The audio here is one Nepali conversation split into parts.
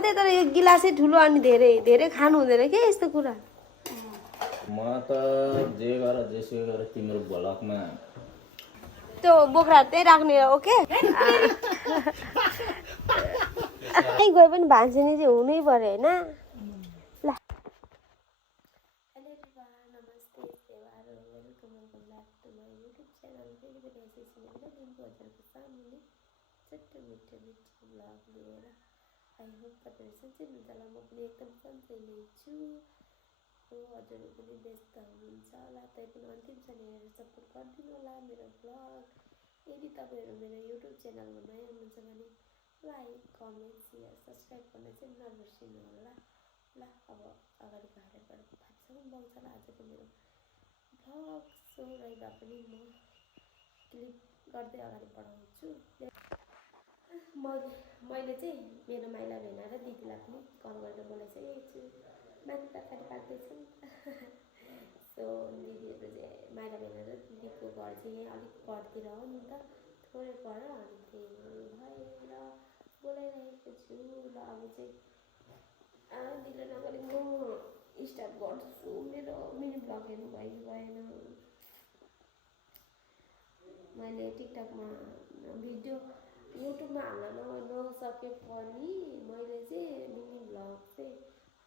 मात्रै तर एक गिलासै ठुलो अनि धेरै धेरै खानु हुँदैन के यस्तो कुरा म त जे गर जेसुकै गर तिम्रो भ्लगमा त्यो बोक्रा त्यही राख्ने ओके गए पनि भान्सिनी चाहिँ हुनै पर्यो होइन ल नमस्ते सेवाहरू welcome back to my YouTube channel फेरि पनि आइसकेको दिनको हजुरको सामुन्ने छोटो मिठो मिठो ब्लग लिएर आई होप तपाईँहरू सन्चै हुनुहुन्छ होला म पनि एकदम सन्चै नै छु हजुरहरू पनि व्यस्त हुनुहुन्छ होला तै पनि अन्तिमसम्म हेरेर सपोर्ट गरिदिनु होला मेरो ब्लग यदि तपाईँहरू मेरो युट्युब च्यानलमा नयाँ हुनुहुन्छ भने लाइक कमेन्ट सेयर सब्सक्राइब गर्न चाहिँ नबिर्सिनु होला ल अब अगाडि घाँटेबाट थाप्सम्म पाउँछ होला आजको मेरो भ्लग सो रहेर पनि म क्लिप गर्दै अगाडि बढाउँछु मैले चाहिँ मेरो माइला भेना र दिदीलाई पनि कल गरेर बोलाइसकेको छु माथि तरकारी पाक्दैछन् सो दिदीहरू चाहिँ माइला भेना र दिदीको घर चाहिँ अलिक परतिर हो नि त थोरै पर अनि त्यही भएर बोलाइरहेको छु ल अब चाहिँ ढिलो नगरी म स्टार्ट गर्छु मेरो मिनी ब्लग हेर्नु भयो भएन मैले टिकटकमा भिडियो युट्युबमा हाल्न नसके पनि मैले चाहिँ मिनी ब्लग चाहिँ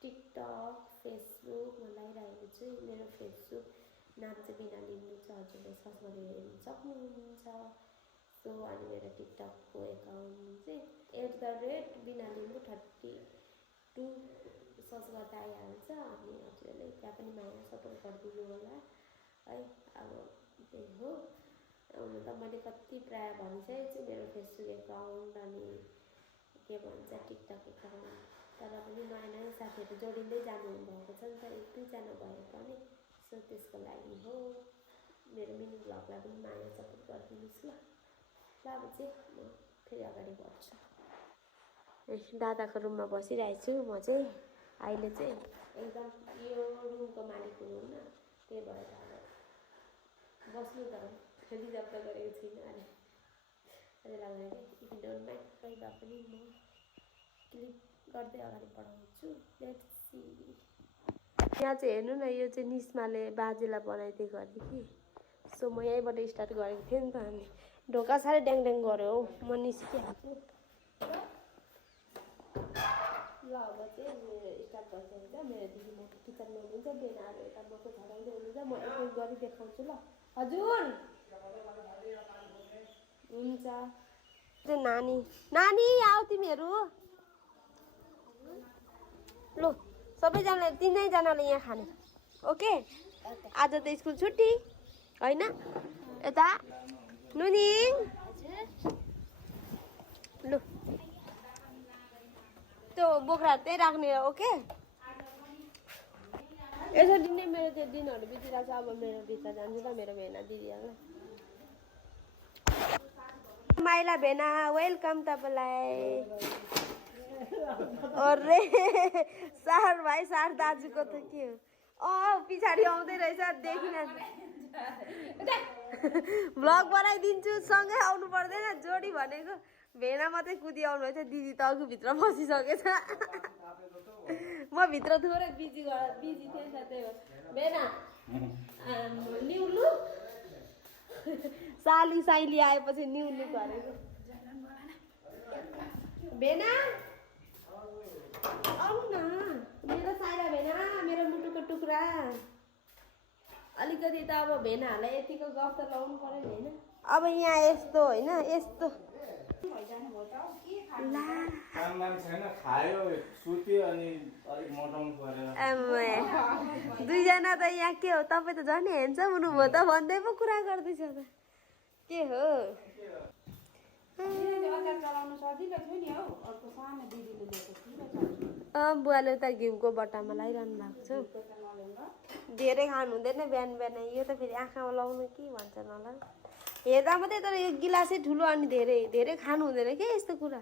टिकटक फेसबुकमा लगाइरहेको छु मेरो फेसबुक नाम चाहिँ बिना लिम्बू छ हजुरले सर्च गरेर हेर्नु सक्नुहुन्छ सो अनि मेरो टिकटकको एकाउन्ट चाहिँ @बिना लिम्बू 32 सर्च गर्दा आइहाल्छ अनि हजुरले त्यहाँ पनि माया सपोर्ट गरिदिनु होला है अब त्यही हो हुन त मैले कति प्राय भनिसकेको छु मेरो फेसबुक एकाउन्ट अनि के भन्छ टिकटक एकाउन्ट तर पनि नयाँ नयाँ साथीहरू जोडिँदै जानुभएको छ नि त एक दुईजना भए पनि सो त्यसको लागि हो मेरो मिनी ब्लगलाई पनि माया सपोर्ट गरिदिनुहोस् ल अब चाहिँ म फेरि अगाडि बढ्छु दादाको रुममा बसिरहेको छु म चाहिँ अहिले चाहिँ एकदम यो रुमको मालिक हुनुहुन्न त्यही भएर अब बस्नु त रिजर्भ त गरेको छुइनँ अहिले लाग्दैन इफ डोन्ट माइन्ड कहीँ भए पनि म क्लिक गर्दै अगाडि बढाउँछु लेट्स सी यहाँ चाहिँ हेर्नु न यो चाहिँ निस्माले बाजेलाई बनाइदिएको अरे कि सो म यहीँबाट स्टार्ट गरेको थिएँ नि त अनि ढोका साह्रै ड्याङ ड्याङ गऱ्यो हौ म निस्किहाल्छु ल अब चाहिँ मेरो स्टार्ट भइसकेको छ मेरो दिदी म किचनमा हुनुहुन्छ बेनाहरू यता मको छडाउँदै हुनुहुन्छ म एक एक गरी देखाउँछु ल हजुर हुन्छ नानी नानी आऊ तिमीहरू लु सबैजनाले तिनैजनाले यहाँ खाने ओके आज त स्कुल छुट्टी होइन यता नुनिङ लु त्यो बोक्रा त्यही राख्ने ओके यसरी नै मेरो त्यो दिनहरू बितिरहेको छ अब मेरो भित्र जान्छु त मेरो भेना दिदीहरूलाई माइला भेना वेलकम तपाईँलाई अरे सार भाइ सार दाजुको त के हो पछाडि आउँदै रहेछ देखिन भ्लग बनाइदिन्छु सँगै आउनु पर्दैन जोडी भनेको भेना मात्रै कुदी आउनुभएको थियो दिदी त अघि भित्र बसिसकेछ म भित्र थोरै बिजी थिएँ नि त त्यही हो भेना निउलु साली साइली आएपछि निउलु गरेको भेना आउनु न मेरो साइला भेना मेरो मुटुको टुक्रा अलिकति त अब भेनाहरूलाई यतिको गफ त लाउनु पर्यो नि होइन अब यहाँ यस्तो होइन यस्तो दुईजना त यहाँ के हो तपाईँ त झन् हेर्छ हुनुभयो त भन्दै पो कुरा गर्दैछ त के हो बुवाले त घिउको बट्टामा लगाइरहनु भएको छ धेरै खानु हुँदैन बिहान बिहान यो त फेरि आँखामा लाउनु के भन्छन् होला हेर्दा मात्रै तर एक गिलासै ठुलो अनि धेरै धेरै खानु हुँदैन के यस्तो कुरा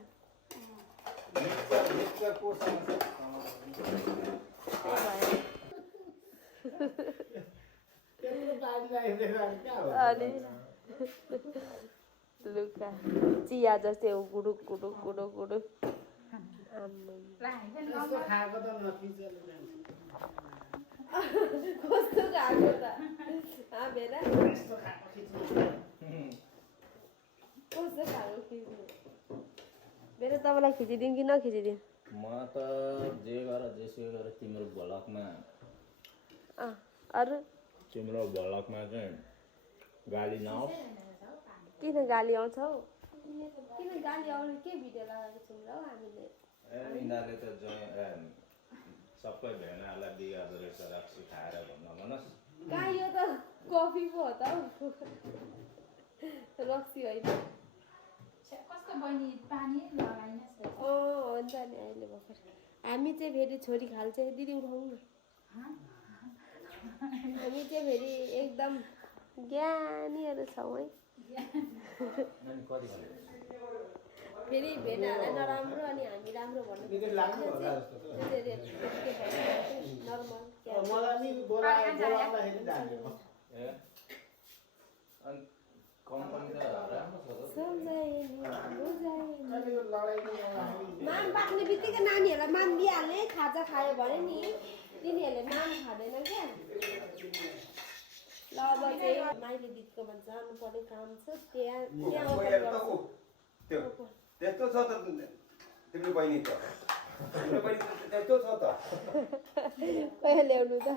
लुका चिया जस्तै हो गुडुक गुडुक गुडुक गुडुक यस्तो खाएको त नखिचेले जान्छ। कस्तो खाएको त बेला यस्तो खाएको खिच्नु कस्तो खाएको खिच्नु बेला तपाईँलाई खिचिदिउँ कि नखिचिदिउँ म त जे गर जेसुकै गर तिम्रो भ्लगमा अरू तिम्रो भ्लगमा चाहिँ गाली नआओस्। किन गाली आउँछ हौ किन गाली आउने के भिडियो लगाएको छौँ र हौ हामीले यिनीहरूले त सबै भेनाहरूलाई बिगार्दो रहेछ रक्सी खाएर भन्न मनोस्। कहाँ यो त कफी पो हो त हौ रक्सी होइन कस्तो बहिनी पानी लगाइनस् त हुन्छ नि अहिले भर्खर हामी चाहिँ फेरि छोरी खाल्छ दिदी उठाउनु न हामी चाहिँ फेरि एकदम ज्ञानीहरू छौँ है फेरि भेनाहरूलाई नराम्रो अनि हामी राम्रो भन्नु नर्मल मलाई नि बोलाउँदाखेरि जाने हो। कम्पनी त राम्रो छ कहिलेको लडाइँ गर्दाखेरि माम पाक्ने बित्तिकै नानीहरूलाई माम दिइहाल्ने खाजा खायो भने नि तिनीहरूले माम खाँदैन क्या ल अब चाहिँ माइली दिदीकोमा जानुपर्ने काम छ त्यहाँ त्यस्तो छ त तिम्रो बहिनी त त्यस्तो छ त कहिले ल्याउनु त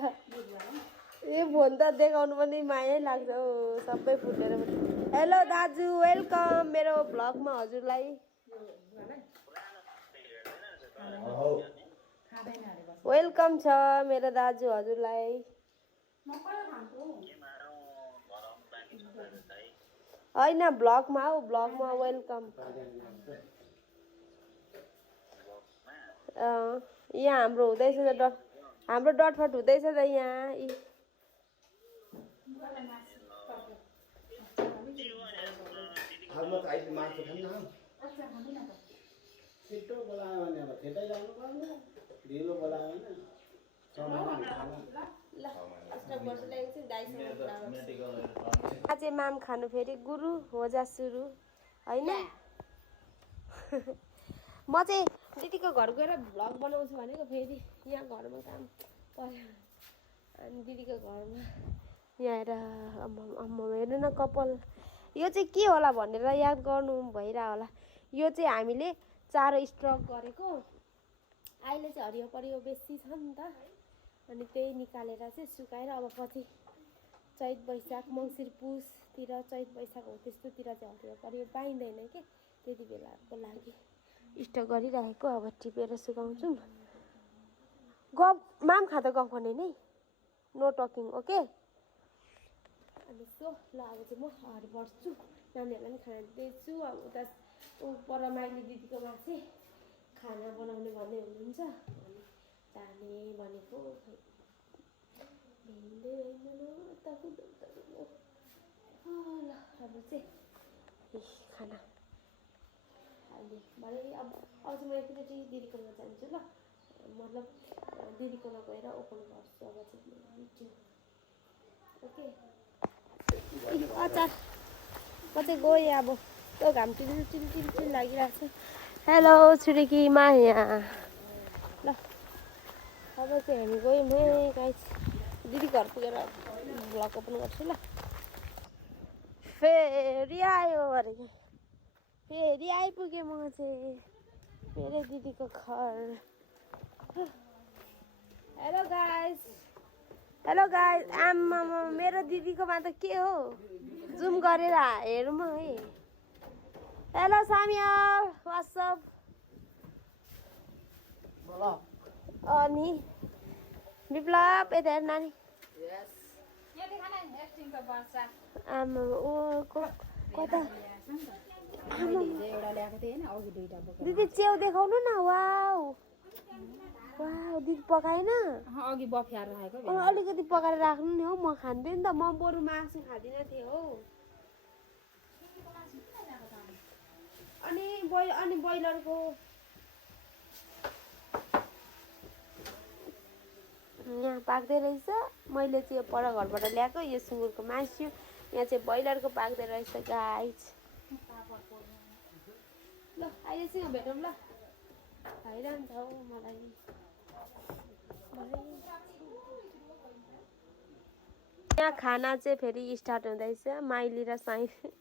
ए फोन त देखाउनु पनि मायै लाग्छ हौ सबै फुटेर हेलो दाजु वेलकम मेरो भ्लगमा हजुरलाई वेलकम छ मेरो दाजु हजुरलाई होइन भ्लगमा हौ भ्लगमा वेलकम यहाँ हाम्रो हुँदैछ त हाम्रो डटफट हुँदैछ त यहाँ खानु त अहिले मासु खान्न छिटो बोलायो भने अब छिटै जानु पर्ने ढिलो बोलायो भने आज माम खानु फेरि गुरु हो जा सुरु होइन म चाहिँ दिदीको घर गएर भ्लग बनाउँछु भनेको फेरि यहाँ घरमा काम पर्यो अनि दिदीको घरमा यहाँ आएर अम्म हेर्नु न कपाल यो चाहिँ के होला भनेर याद गर्नु भइरह होला यो चाहिँ हामीले चारो स्टक गरेको अहिले चाहिँ हरियो परियो बेसी छ नि त अनि त्यही निकालेर चाहिँ सुकाएर अब पछि चैत वैशाख मङ्सिर पुसतिर चैत वैशाख हो त्यस्तोतिर चाहिँ हरियो परियो पाइँदैन के त्यति बेलाको लागि स्टक गरिराखेको अब टिपेर सुकाउँछौँ गफ माम खाँदा गफ गर्ने नै नो टकिङ ओके अनि सो ल अब चाहिँ म अगाडि बढ्छु नानीहरूलाई पनि खाना दिँदैछु अब उता पर माइली दिदीकोमा चाहिँ खाना बनाउने भन्ने हुनुहुन्छ अनि जाने भनेको ल अब चाहिँ खाना अहिले भरे अब चाहिँ म एकैचोटि दिदीकोमा जान्छु ल मतलब दिदीकोमा गएर ओपन गर्छु अब चाहिँ भिडियो ओके अचार म चाहिँ गएँ अब त्यो घाम टिल लागिरहेको छ हेलो छुरीकी माया ल अब चाहिँ हामी गयौँ है गाइस दिदी घर पुगेर भ्लग ओपन गर्छु ल फेरि आयो अरे फेरि आइपुगेँ म चाहिँ मेरो दिदीको घर हेलो गाइस आमा मेरो दिदीकोमा त के हो जुम गरेर हेरौँ है हेलो सामिया वाट्सअप अनि विप्लव यता हेर नानी आमा ओ कता दिदी च्याउ देखाउनु न वाउ वाउ दिदी पकाएन अघि बफ्याएर राखेको अलिकति पकाएर राख्नु नि हौ म खान्थेँ नि त म बरु मासु खाँदिनँ थिएँ हौ अनि ब्रोइलरको यहाँ पाक्दै रहेछ मैले चाहिँ यो पर घरबाट ल्याएको यो सुँगुरको मासु यहाँ चाहिँ ब्रोइलरको पाक्दै रहेछ गाइस ल आइएसँग भेटौँ ल भइरहन्छ हौ मलाई यहाँ खाना चाहिँ फेरि स्टार्ट हुँदैछ माइली र साइली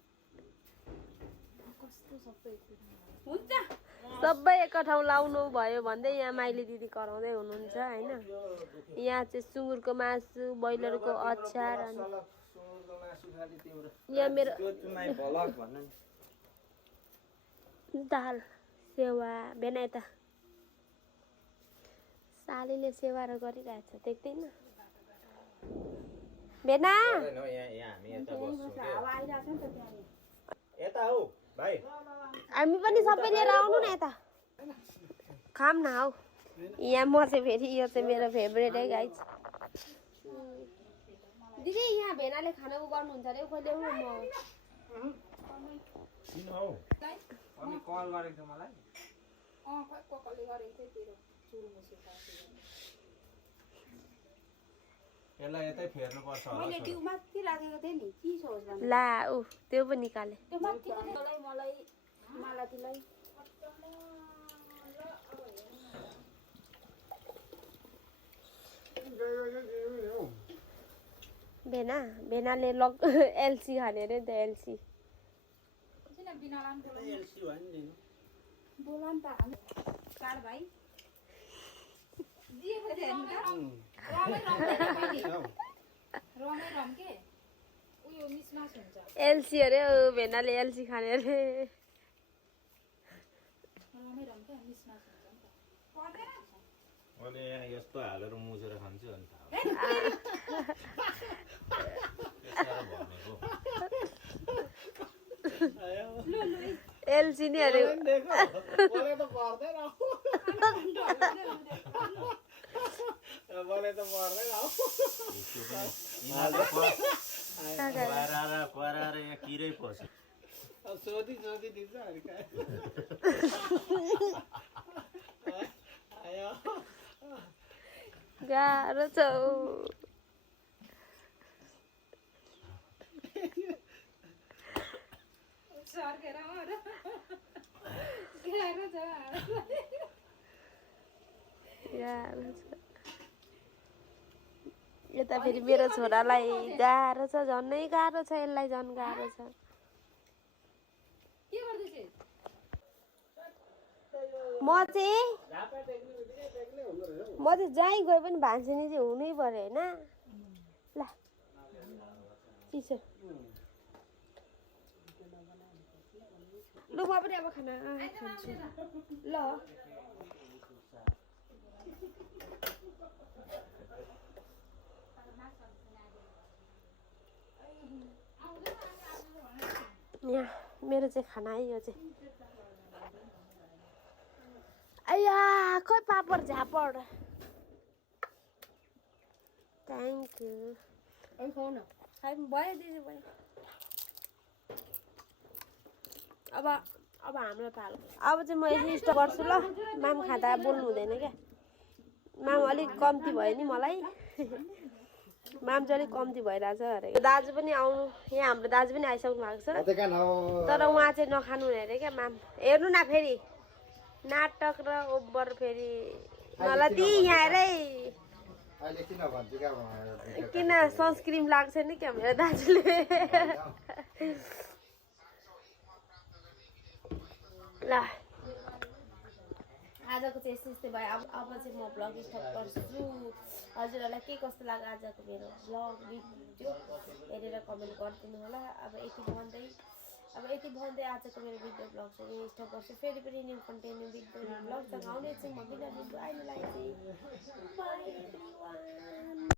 सबै एका ठाउँ लाउनु भयो भन्दै यहाँ माइली दिदी कराउँदै हुनुहुन्छ होइन यहाँ चाहिँ सुँगुरको मासु ब्रोइलरको अचार अनि यहाँ मेरो दाल सेवा बेना यता सालीले सेवा र गरिरहेछ देख्दैन बेना यता हौ भाइ हामी पनि सबै लिएर आउनु न यता खाम न हौ यहाँ म चाहिँ फेरि यो चाहिँ मेरो फेभरेट है गाइस दिदी यहाँ भेनाले खाना उ गर्नुहुन्छ अरे खोइ ल्याउनु म किन हौ अनि कल गरेको थियो मलाई कसले गरेको थियो तेरो चुरुमुसु यसलाई यतै फेर्नुपर्छ होला मैले त्यो माथि राखेको थिएँ नि चिसो होस् भनेर ला ऊ त्यो पनि निकाले त्यो माथि मलाई मालातीलाई भेनाले लग एलसी खाने अरे नि त एलसी किन बिना लाम एलसी भयो नि दिनु बोला नि त हामी चाड भाइ दिएको थियो नि त रमै रम के उयो मिसमास हुन्छ एलसी अरे भेनाले एलसी खाने अरे रमै रम के मिसमास हुन्छ नि त पर्दैन मैले यहाँ यस्तो हालेर मुछेर खान्छु अनि थाहा एलसी नि अरे मलाई त पर्दैन कराएर यहाँ किरै पस्यो सोधी दिन्छ अनि गाह्रो छ हौ सर्केर गाह्रो छ गाह्रो छ यता फेरि मेरो छोरालाई गाह्रो छ झन्नै गाह्रो छ यसलाई झन् गाह्रो छ के गर्दैछ म चाहिँ जहीँ गए पनि भान्सिनी चाहिँ हुनै पर्यो होइन ल चिसो लु म पनि अब खाना खान्छु ल यहाँ मेरो चाहिँ खाना है यो चाहिँ आया खोइ पापड झापड थ्याङ्क यू खाऊ न खाइ भयो दिदी भयो अब हाम्रो पालो अब चाहिँ म यसरी स्टप गर्छु ल माम खाँदा बोल्नु हुँदैन क्या माम अलिक कम्ती भयो नि मलाई माम चाहिँ अलिक कम्ती भइरहेछ अरे दाजु पनि आउनु यहाँ हाम्रो दाजु पनि आइसक्नु भएको छ तर उहाँ चाहिँ नखानु हुने अरे क्या माम हेर्नु न फेरि नाटक र ओभर फेरि मलाई ती यहाँ हेरै किन सनस्क्रिम लाग्छ नि क्या मेरो दाजुले ल आजको चाहिँ यस्तै भयो अब चाहिँ म भ्लग स्टार्ट गर्छु हजुरहरूलाई के कस्तो लाग्यो आजको मेरो भ्लग भिडियो हेरेर कमेन्ट गरिदिनु होला अब यति भन्दै आजको मेरो भिडियो भ्लग चाहिँ स्टार्ट गर्छु फेरि पनि न्यू कन्टेन्ट भिडियो भ्लगसँग आउनेछु म बिना अहिलेलाई चाहिँ बाई एभ्रिवान